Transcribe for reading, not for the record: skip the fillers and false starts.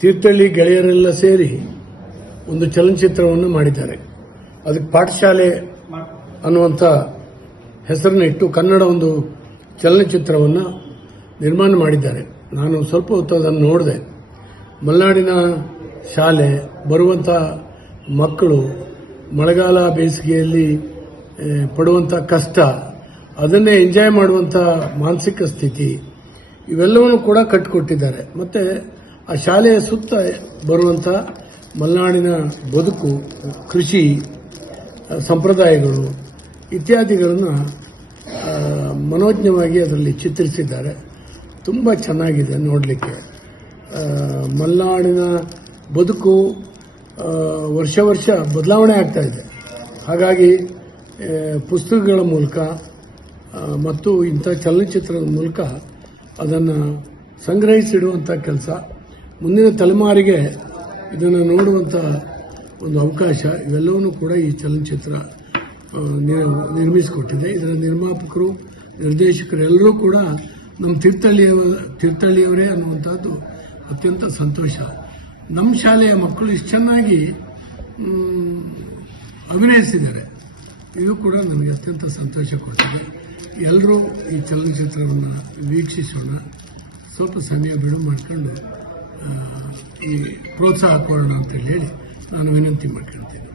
ತೀರ್ಥಹಳ್ಳಿ ಗೆಳೆಯರೆಲ್ಲ ಸೇರಿ ಒಂದು ಚಲನಚಿತ್ರವನ್ನು ಮಾಡಿದ್ದಾರೆ. ಅದಕ್ಕೆ ಪಾಠಶಾಲೆ ಅನ್ನುವಂಥ ಹೆಸರನ್ನ ಇಟ್ಟು ಕನ್ನಡ ಒಂದು ಚಲನಚಿತ್ರವನ್ನು ನಿರ್ಮಾಣ ಮಾಡಿದ್ದಾರೆ. ನಾನು ಸ್ವಲ್ಪ ಹೊತ್ತು ಅದನ್ನು ನೋಡಿದೆ. ಮಲೆನಾಡಿನ ಶಾಲೆ, ಬರುವಂಥ ಮಕ್ಕಳು ಮಳೆಗಾಲ ಬೇಸಿಗೆಯಲ್ಲಿ ಪಡುವಂಥ ಕಷ್ಟ, ಅದನ್ನೇ ಎಂಜಾಯ್ ಮಾಡುವಂಥ ಮಾನಸಿಕ ಸ್ಥಿತಿ, ಇವೆಲ್ಲವನ್ನು ಕೂಡ ಕಟ್ಟಿಕೊಟ್ಟಿದ್ದಾರೆ. ಮತ್ತು ಆ ಶಾಲೆಯ ಸುತ್ತ ಬರುವಂಥ ಮಲೆನಾಡಿನ ಬದುಕು, ಕೃಷಿ ಸಂಪ್ರದಾಯಗಳು ಇತ್ಯಾದಿಗಳನ್ನು ಮನೋಜ್ಞವಾಗಿ ಅದರಲ್ಲಿ ಚಿತ್ರಿಸಿದ್ದಾರೆ. ತುಂಬ ಚೆನ್ನಾಗಿದೆ ನೋಡಲಿಕ್ಕೆ. ಮಲೆನಾಡಿನ ಬದುಕು ವರ್ಷ ವರ್ಷ ಬದಲಾವಣೆ ಆಗ್ತಾ ಇದೆ. ಹಾಗಾಗಿ ಪುಸ್ತಕಗಳ ಮೂಲಕ ಮತ್ತು ಇಂಥ ಚಲನಚಿತ್ರದ ಮೂಲಕ ಅದನ್ನು ಸಂಗ್ರಹಿಸಿಡುವಂಥ ಕೆಲಸ, ಮುಂದಿನ ತಲೆಮಾರಿಗೆ ಇದನ್ನು ನೋಡುವಂಥ ಒಂದು ಅವಕಾಶ, ಇವೆಲ್ಲವನ್ನೂ ಕೂಡ ಈ ಚಲನಚಿತ್ರ ನಿರ್ಮಿಸಿಕೊಟ್ಟಿದೆ. ಇದರ ನಿರ್ಮಾಪಕರು, ನಿರ್ದೇಶಕರು ಎಲ್ಲರೂ ಕೂಡ ನಮ್ಮ ತೀರ್ಥಹಳ್ಳಿಯವರೇ ಅನ್ನುವಂಥದ್ದು ಅತ್ಯಂತ ಸಂತೋಷ. ನಮ್ಮ ಶಾಲೆಯ ಮಕ್ಕಳು ಇಷ್ಟು ಚೆನ್ನಾಗಿ ಅಭಿನಯಿಸಿದ್ದಾರೆ, ಇದು ಕೂಡ ನನಗೆ ಅತ್ಯಂತ ಸಂತೋಷ ಕೊಟ್ಟಿದೆ. ಎಲ್ಲರೂ ಈ ಚಲನಚಿತ್ರವನ್ನು ವೀಕ್ಷಿಸೋಣ, ಸ್ವಲ್ಪ ಸಮಯ ಬಿಡುವು ಮಾಡಿಕೊಂಡು ಈ ಪ್ರೋತ್ಸಾಹ ಕೊಡೋಣ ಅಂತೇಳಿ ನಾನು ವಿನಂತಿ ಮಾಡ್ಕೊಳ್ತೀನಿ.